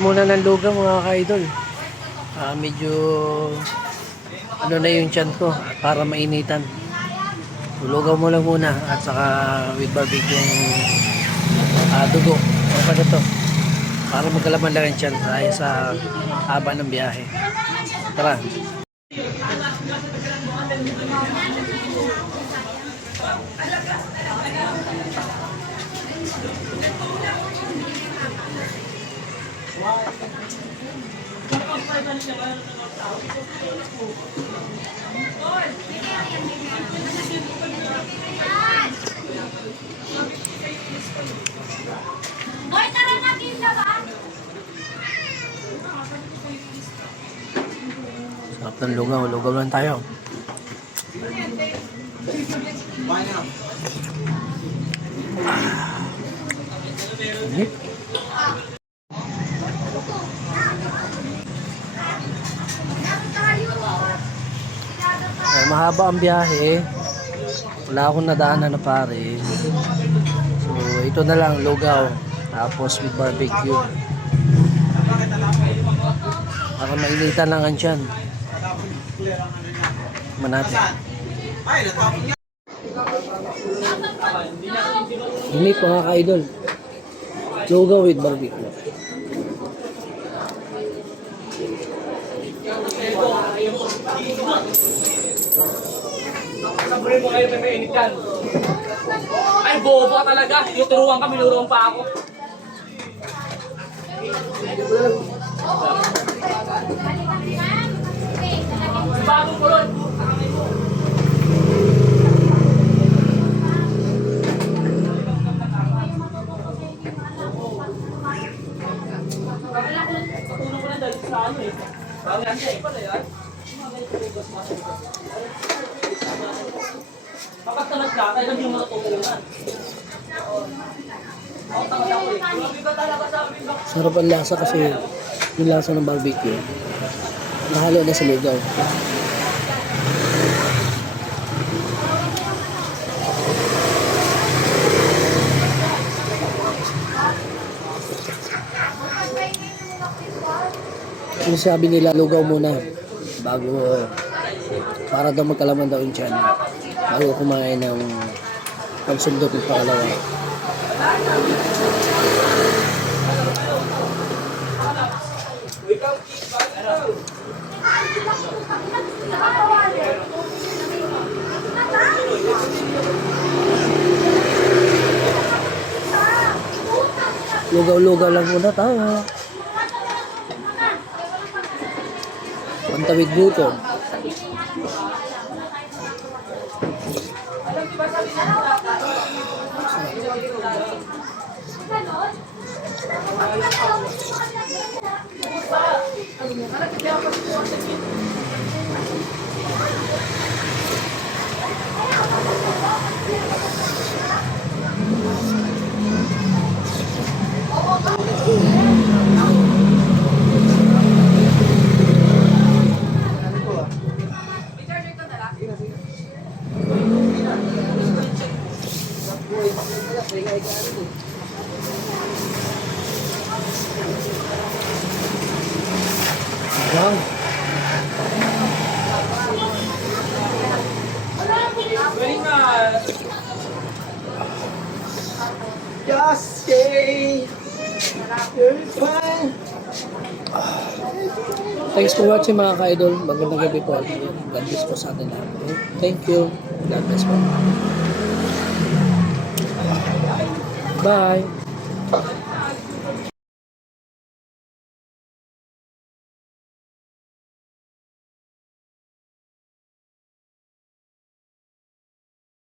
Muna ng lugaw mga ka-idol. Ah, medyo ano na yung tiyan ko para mainitan. Lugaw mo lang muna at saka with barbecue yung ah, dugo. Ano pa? Para magkalaman lang yung tiyan ay sa haba ng biyahe. Tara. Hoy, tara na, na ba? Sarap ng lugaw. Lugaw lang tayo. Init. Eh, mahaba ang biyahe. Wala akong nadaanan na pare. So, ito na lang, lugaw. Tapos with barbecue. Para mainitan lang ang tiyan. Manati. Init mga ka-idol. Lugaw with barbecue. Sabihin mo kayo may init yan. Ay, bobo ka talaga. Tinuturuan ka, minuruan pa ako. Bagong kulot. Patunan ko na dahil sa ano eh. Bagong yan siya eh pala yan. Kapag tamad ka, tayo hindi mo natutunan. Ako tamad ako eh. Grabe ka talaga sa amin. Bak- Sarap ang lasa kasi yung lasa ng barbecue. Nahalo na sa lugaw. Yung sabi nila, lugaw muna bago para daw magkalaman daw yung tiyan bago kumain ng pagsundot ng pangalawa. Lugaw-lugaw lang muna tayo. Pantawid gutom. Wow. Nga. Just. Thanks for watching mga ka-idol. Magandang gabi po. God bless po sa atin lahat. Thank you. God bless po. Bye.